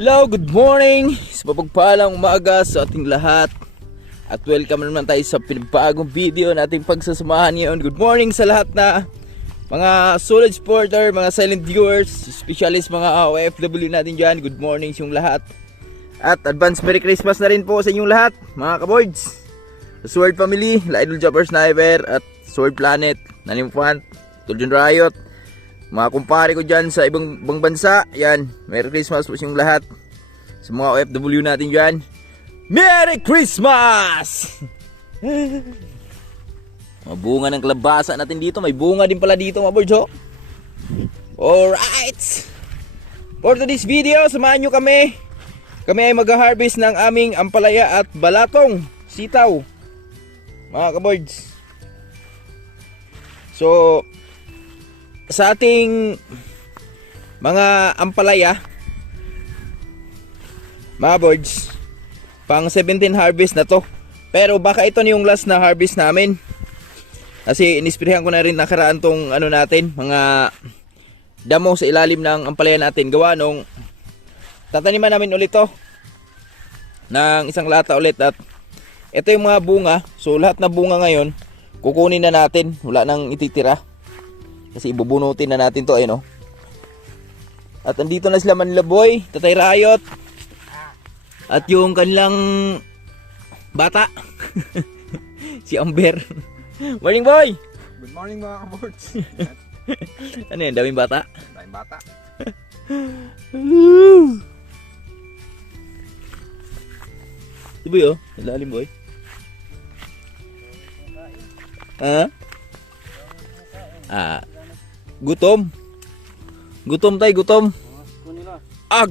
Hello, good morning! Sa mapagpalang umaga sa ating lahat. At welcome naman tayo sa pinagbaagong video nating pagsasamahan ngayon. Good morning sa lahat na mga solid supporter, mga silent viewers, specialist mga OFW natin dyan. Good morning sa inyong lahat. At advance Merry Christmas na rin po sa inyong lahat, mga kaboards. Sa Sword Family, La Idol Jumper Sniper at Sword Planet, Nanimfant, Tuljon Riot, mga kumpare ko dyan sa ibang bansa, yan, Merry Christmas po sa inyong lahat. Sa mga OFW natin dyan, Merry Christmas! Mga bunga ng kalabasa natin dito, may bunga din pala dito mga boards, oh. Alright! For today's video, samahan nyo kami. Kami ay mag-harvest ng aming ampalaya at balatong sitaw, mga kaboards. So, sa ating mga ampalaya, mga boards, pang 17 harvest na to. Pero baka ito na yung last na harvest namin. Kasi inisprehan ko na rin nakaraan tong ano natin, mga damo sa ilalim ng ampalaya natin. Gawa nung tataniman namin ulit to ng isang lata ulit. At ito yung mga bunga. So lahat na bunga ngayon kukunin na natin. Wala nang ititira. Kasi ibubunutin na natin to, ayun, oh. At andito na sila Manila Boy, Tatay Riot, at yung kanilang bata, si Amber. Morning, boy! Good morning mga kaboards. Ano yan, daming bata? Daming bata. Si Boy, oh, nalalim, boy. Ha? Gutom. Gutom tayo, gutom.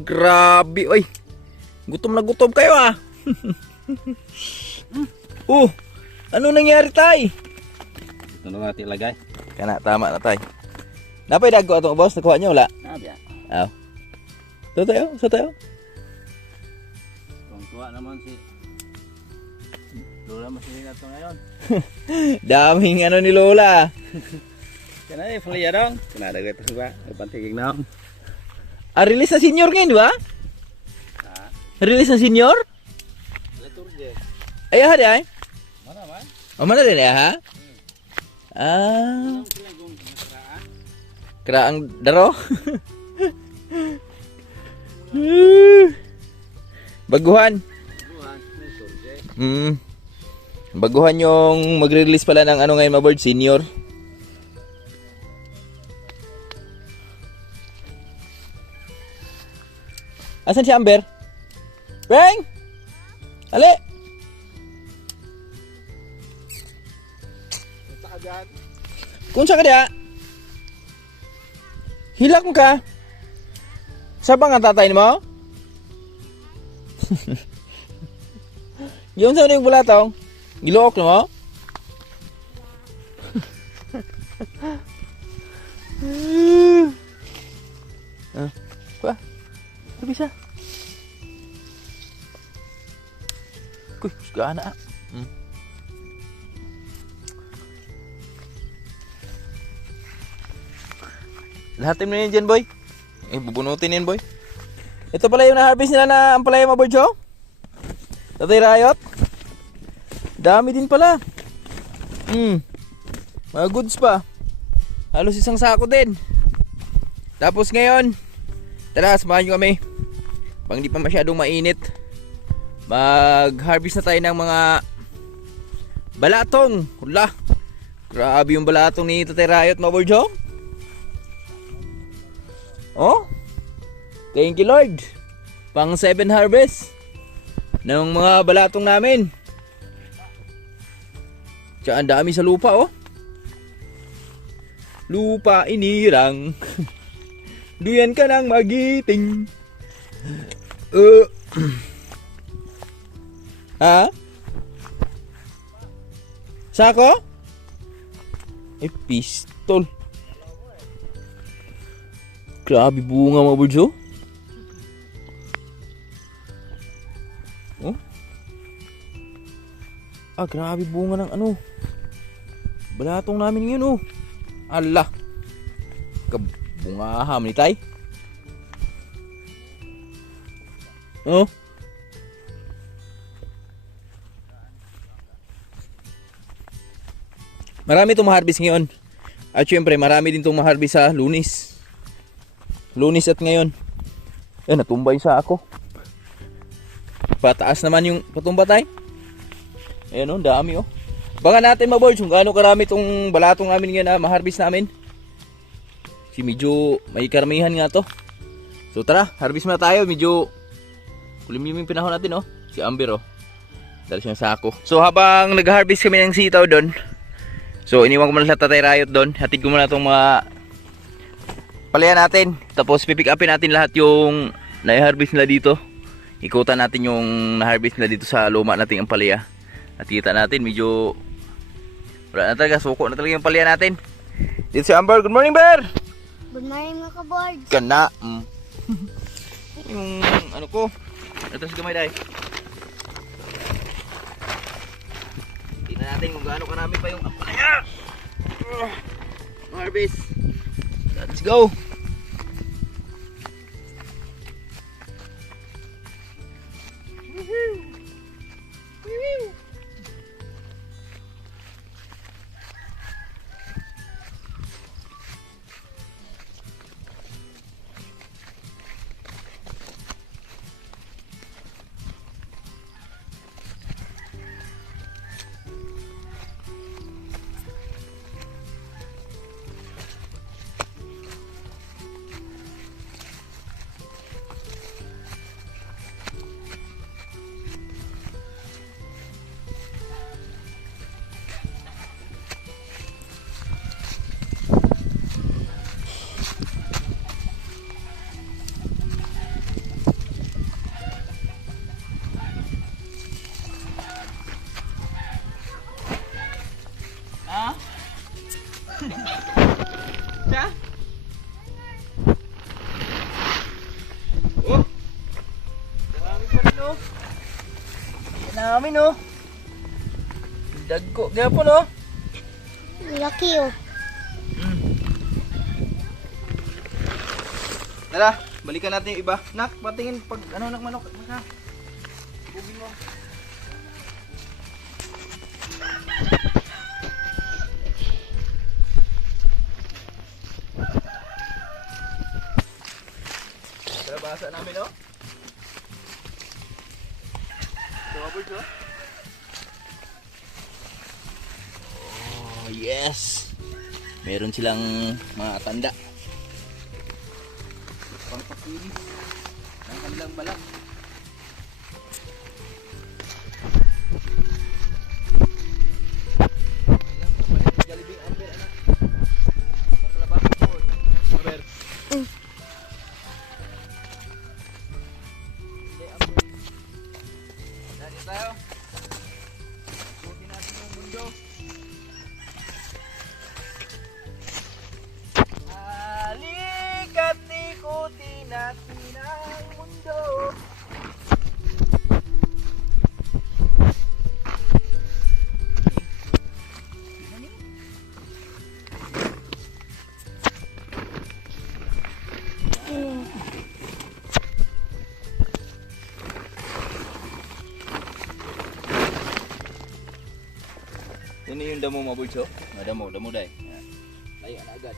Grabe, oy. Gutom na gutom kayo, ah. Ano nangyari, tay? Ito na natin ilagay. Kana, tama na, tay. Napay dago atong boss, nakuha niyo, wala? Nabiya. Aw. So tayo. Tuwa naman si Lola, masinina ito ngayon. Daming ano ni Lola. Kaya na, flia dong. Kinadagat ito ba? Pantigig na. Release na senior ngayon, di ba? Release na senior? Leturje. Ay, hadi ay. Mana man? Mana din ya, ha? Keraang daro. Baguhan. Baguhan yung magre-release pala ng ano ngayon, maboard, senior. Asan si Amber? Beng! Ali! Kunsa ka diya? Hilak mo ka? Saba nga tatay mo? Yung sa yung bulatong? Gilook mo? Kuha? Ano bisa? Kuy, suga na. Lahatin mo na yun dyan, boy. Bubunutin yun, boy. Ito pala yung na-harvest nila na ampalaya, mga boy, Joe. Tatay Riot. Dami din pala. Mga goods pa. Halos isang sako din. Tapos ngayon, tara, samahan nyo kami. Pag hindi pa masyadong mainit, mag-harvest na tayo ng mga balatong. Hula. Grabe yung balatong ni Tatay Riot, mga boy, Joe. Oh, thank you Lord. Pang 7 harvest ng mga balatong namin. Tsaka ang dami sa lupa, oh. Lupa inirang. Duyan ka ng magiting. Ha? Sako? Pistol. Grabe bunga, mga boards, oh. Grabe bunga ng ano. Balatong namin yun, oh. Allah. Kabungahan ni tay. Oh. Marami itong ma-harvest ngayon. At syempre, marami din itong ma-harvest sa Lunes. Lunes at ngayon. Yan, natumbay sa ako. Pataas naman yung patumba tayo. Ayan oh, dami oh. Baka natin maboards kung gaano karami itong balatong namin ngayon na ma-harvest namin. Si medyo may karamihan nga to. So tara, harvest na tayo. Medyo kulimlim yung pinahon natin oh. Si Amber oh. Dahil siyang sako. So habang nag-harvest kami ng sitaw doon, so iniwan ko muna sa Tatay Riot doon. Hatid ko muna itong mga palayan natin. Tapos pipick upin natin lahat yung na-harvest nila dito. Ikutan natin yung na-harvest nila dito sa luma natin ang palaya. At kita natin medyo wala na talaga. Suko na talaga yung palaya natin. Dito si Amber. Good morning, Bear! Good morning mga kaboards. Kana. Yung ano ko. Ito si gamay dahil. Tingnan natin kung gaano karami pa yung palaya. Harvest. Let's go. Siya? Oh! Dami pa rin oh! Dami no! Dagko, gapon no? Laki oh. Tara, balikan natin yung iba. Nak, patingin pag ano nak manok. Nak, bugin mo. Tara, basa namin no? Tumabot no? Oh, yes! Meron silang mga tanda. Pangpakinis ng kanilang balat. Ilang kapalit ng Jollibee Amber, anak. Makalabas po. Amber. Okay, Amber. Dali tayo. Ikutin natin yung mundo. Halika't ikutin natin ang mundo. Ini yung damo mabulso. Damo dahil. Layo na agad.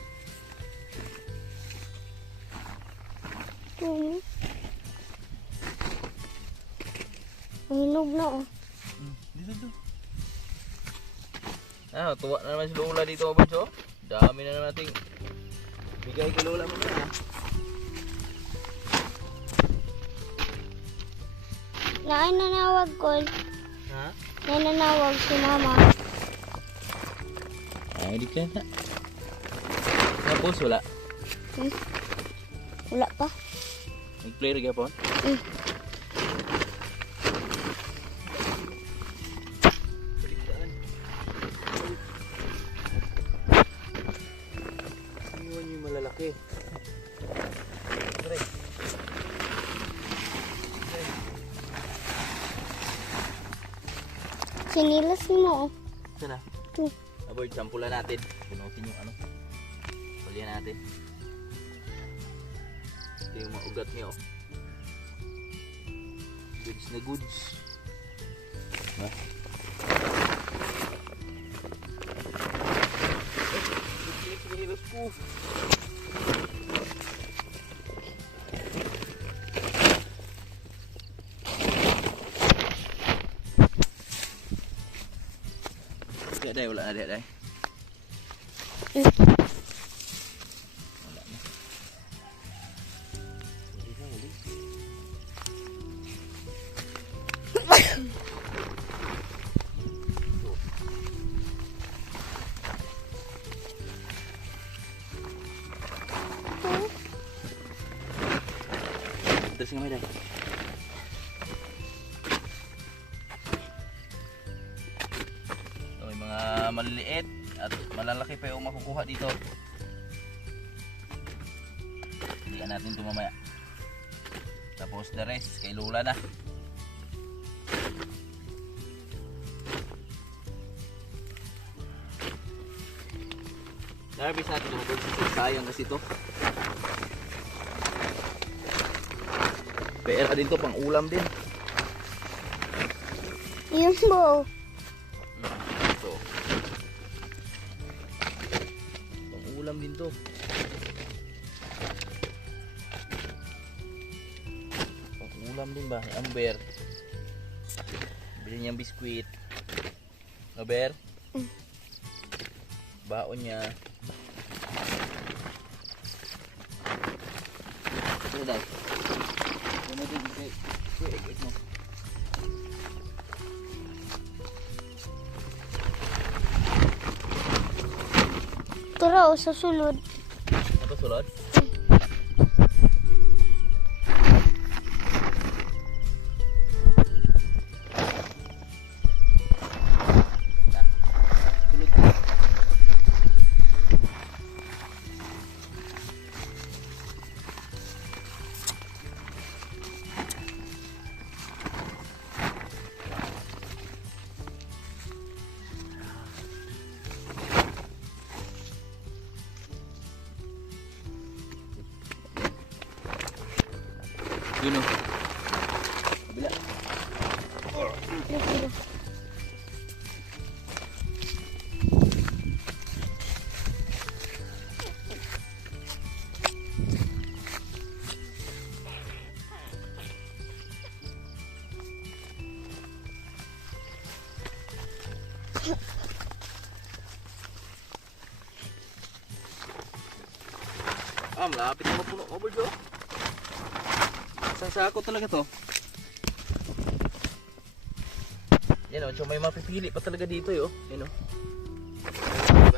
Hinog na oh. Dito. Ah, tuwa na naman si Lola dito, Mabulso. Dami na naman nating bigay kay Lola mo na. Nananawag ko. Ha? Nananawag si mama. Ay, di ka na. Tapos wala. Wala pa. Nag-play rin po? Iwan yung malalaki. Sinilas mo oh. Sana? Ito. Avoid, sampulan natin. Punutin yung ano. Palihan natin. Ito yung mga ugat niya oh. Goods na goods. Diba? Kinilos ko. Dia dah wala na dia dah. Terus ngamay dah. So, may mga maliliit at malalaki pa yung makukuha dito. Hilihan natin ito mamaya. Tapos the rest kay Lola na. Harvest natin ito kasi sayang kasi ito. Pera din to, pang ulam din. Yun mo. So, pang ulam din to. Pang ulam din ba? Amber. Bili niyang biskwit. Amber. Baon niya. Ito dahil. Ano din kay egg mo? Tara o sa sulod. Ano sulod? Yun o. Kabila. Malapit na mapuno. Mabulo. Isang sako talaga to. Yan o, so may mapipili pa talaga dito yo. Yan o. Diba?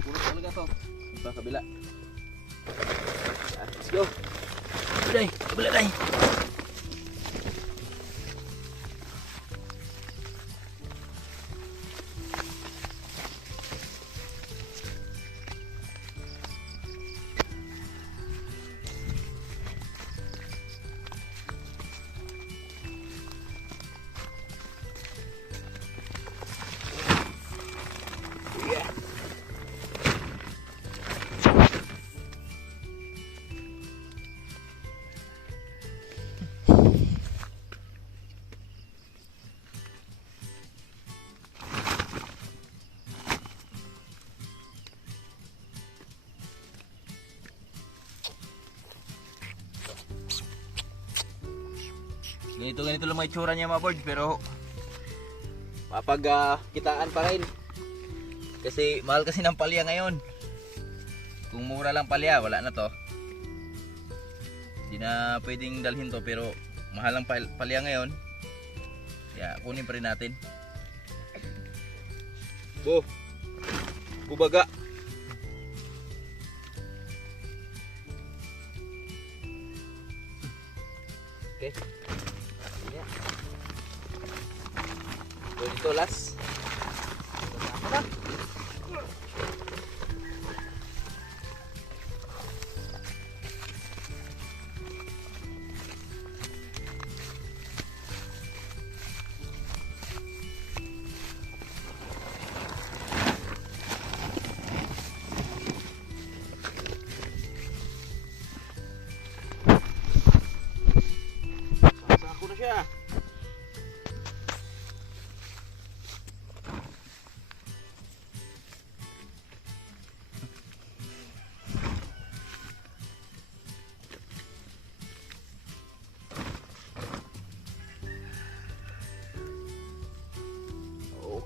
Puro talaga to. Sa kabila. Let's go. Day, kabila day. Ganito lang mga itsura niya mga board, pero mapagkitaan pa rin kasi mahal kasi ng palya ngayon. Kung mura lang palya wala na to, hindi na pwedeng dalhin to, pero mahal ang palya ngayon kaya kunin pa rin natin. Bubaga. Okay. So dito last. siya.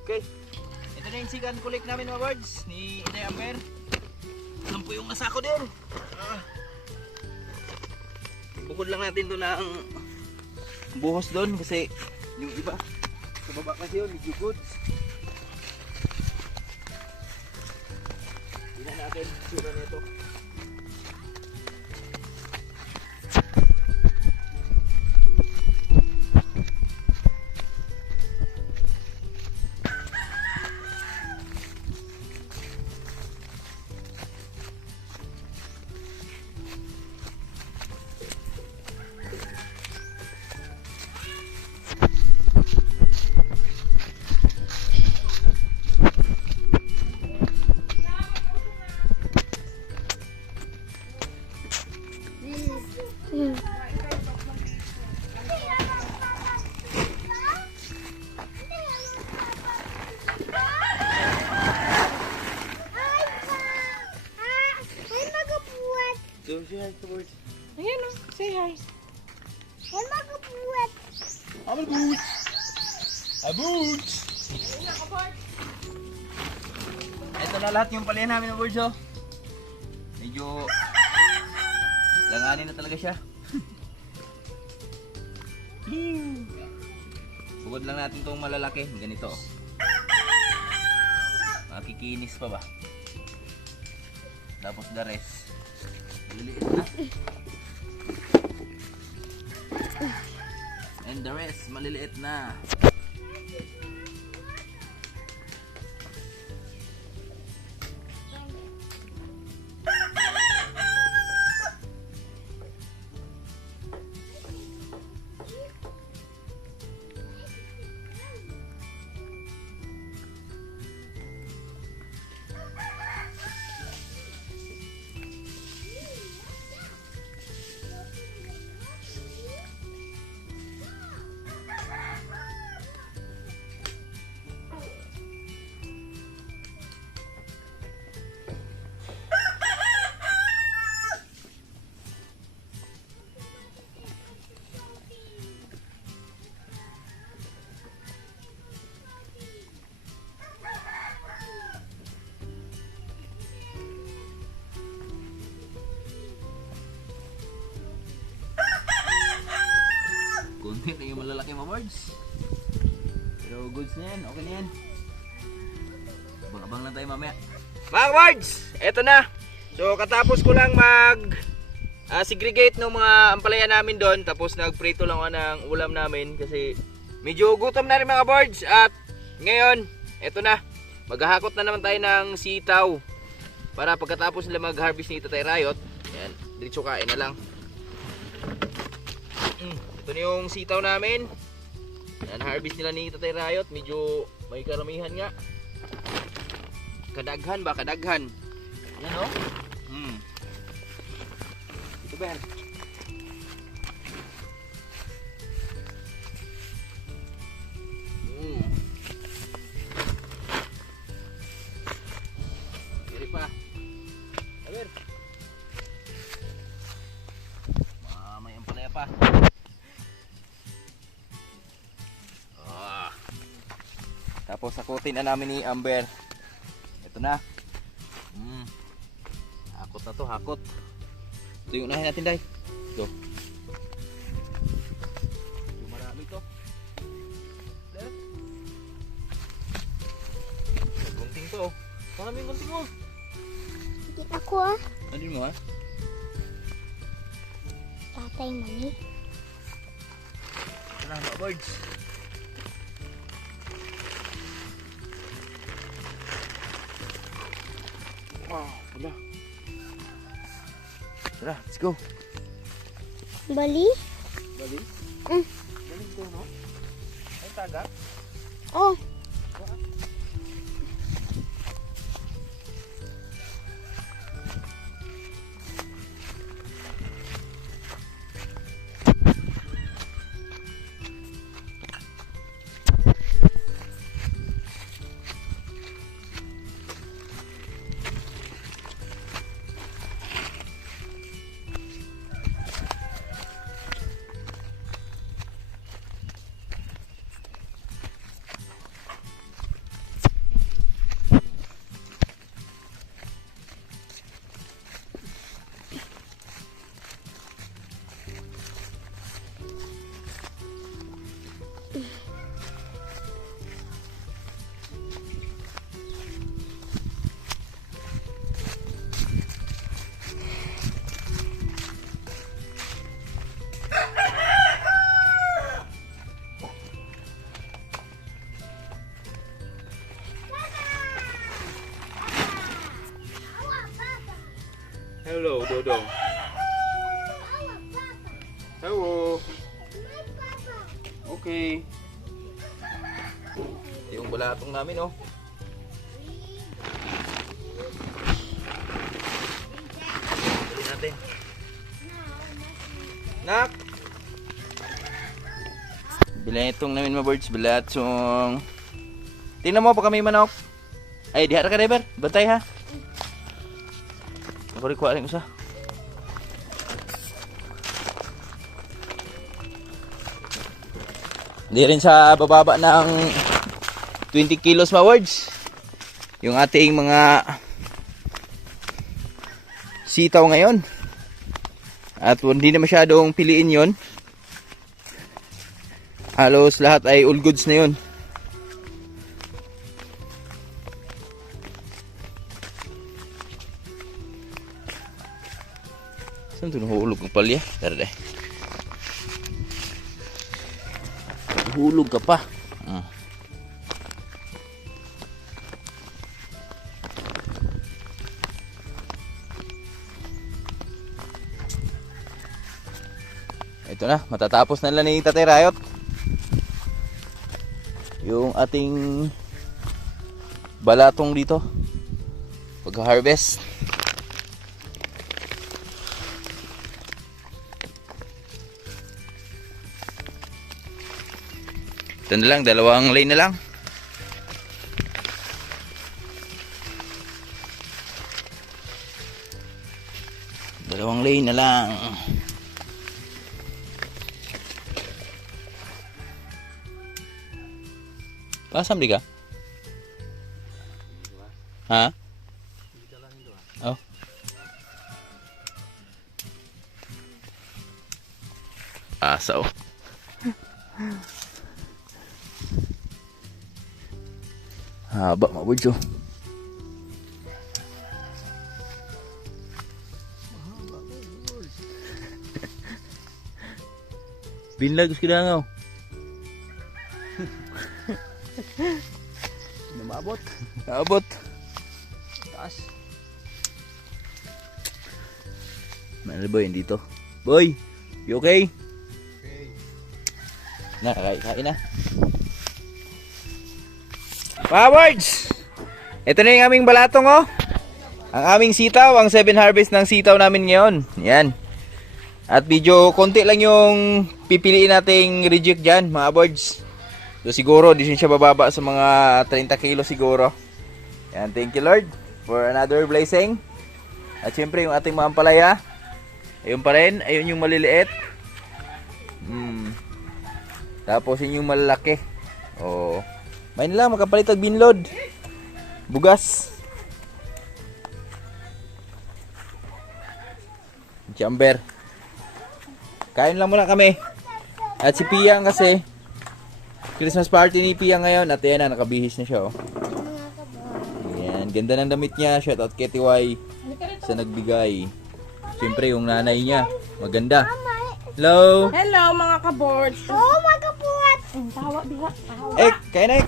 Okay. Ito na yung sigan kulik namin mga birds ni Inday Amber. Alam po yung nasa ko din. Bukod lang natin to ng buhos doon kasi yung iba sa baba kasi yun, medyo goods. Tingnan natin sura nito. Hmm. Ay, magabuhat. So siya sa birds. Ayan o, say hi. Ay, magabuhat. Abel boots. Boots. Ito na lahat yung palayan namin ng birds oh. Medyo langanin na talaga siya. Bukod lang natin itong malalaki, ganito oh. Makikinis pa ba? Tapos the rest maliliit na. And the rest maliliit na. Kunti na yung malalaki mga birds. Pero goods na yan, okay na yan. Abang-abang lang tayo mamaya. Mga birds, eto na. So katapos ko lang mag segregate ng mga ampalaya namin doon. Tapos nagprito lang ako ng ulam namin kasi medyo gutom na rin mga birds. At ngayon, eto na. Maghahakot na naman tayo ng sitaw. Para pagkatapos nila mag-harvest ni Tatay Riot, yan, diretso kain na lang. Ito na yung sitaw namin. Yan, harvest nila ni Tatay Riot. Medyo may karamihan nga. Kadaghan ba? Kadaghan. Yan o. Ito ba yan? Diri pa. Aber. May ampalaya pa. Tapos sakutin na namin ni Amber. Ito na. Hakot na to, hakot. Ito yung unahin natin, Day. Ito. Yung marami to. There. Gunting to. Marami yung gunting mo. Hindi ako ah. Ano mo ha? Tatay mani. Ito na mga birds. Wala. Tara, let's go. Bali? Bali? Mm. Bali ito, no? Ay, taga? Oh. dong. Hello. Okay. Ito yung balatong namin, oh. Bili natin. Nak! Bilhin itong namin mga birds. Bilatsong. Tingnan mo pa kami manok. Ay, diha ka driver. Bantay ha. Ako rin kuha rin isa. Hindi rin sa bababa ng 20 kilos mga birds. Yung ating mga sitaw ngayon. At hindi na masyadong piliin yon. Halos lahat ay all goods na yun. Saan ito nahulog ang palya? Tara deh. Hulog ka pa. Ito na, matatapos na lang ni Tatay Rayot yung ating balatong dito pag-harvest. Ito na lang, dalawang lane na lang. Dalawang lane na lang. Pasam di ka? Ha? Oh. Asaw. Haba mabudyo. Binlag ko na nga. Namabot. Abot. Taas. Mana boy dito? Boy, you okay? Okay. Na, kain na. Powards! Ito na yung aming balatong, oh. Ang aming sitaw, ang 7 harvest ng sitaw namin ngayon. Yan. At medyo konti lang yung pipiliin nating reject dyan, mga boards. So siguro, di siya bababa sa mga 30 kilo siguro. Yan, thank you Lord for another blessing. At syempre yung ating mga ampalaya, ayun pa rin, ayun yung maliliit. Tapos yun yung malalaki. Oh. May nila makapalit og binlod. Bugas. Chamber. Kain lang muna kami. At si Piyang kasi Christmas party ni Piyang ngayon at yan na nakabihis na siya, oh. Yan, ganda ng damit niya. Shout out kay TY sa nagbigay. Siyempre yung nanay niya, maganda. Hello. Hello mga kaboards. Oh, magabuhat! Tawa diha. Eh, kain na.